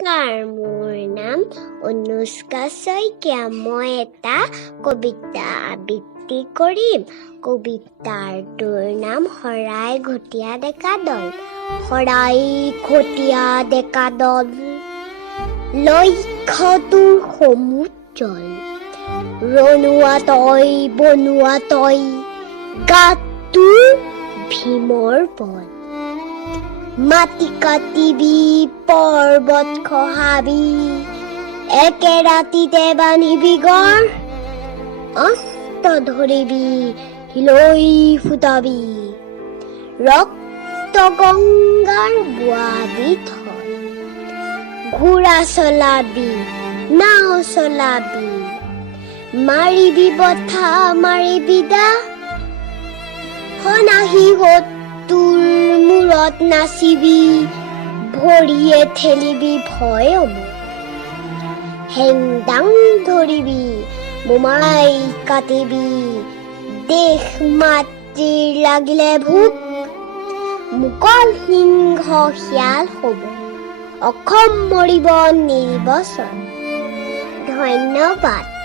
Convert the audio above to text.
নমস্কাৰ, মোৰ নাম অনুষ্কা শইকীয়া। মই এটা কবিতা আবৃত্তি কৰিম। কবিতাটোৰ নাম শৰাই ঘটীয়া ডেকা দল। শৰাই ঘটীয়া ডেকা দল, লক্ষ্যটোৰ সমুজ্জ্বল। ৰণুৱা তই, বনোৱা তই, গাটোৰ ভীমৰ বল। মাটি কাটিবি, পৰ্বত খহাবি, একে ৰাতিতে বান্ধিবি গড়। অস্ত্ৰ ধৰিবি, হিলৈ ফুটাবি, ৰক্ত গংগাৰ বোৱাবি থল। ঘোঁৰা চলাবি, নাও চলাবি, মাৰিবি বঠা, মাৰিবি দা। সনাহী তোৰ মূৰত নাচিবি, ভৰিয়ে ঠেলিবি ভয়ম। হেংদাং ধৰিবি, মোমাই কাটিবি, দেশ মাতৃৰ লাগিলে ভোক। মুকল সিংহ শিয়াল হ'ব, অসম মৰিব নিৰ্বচন। ধন্যবাদ।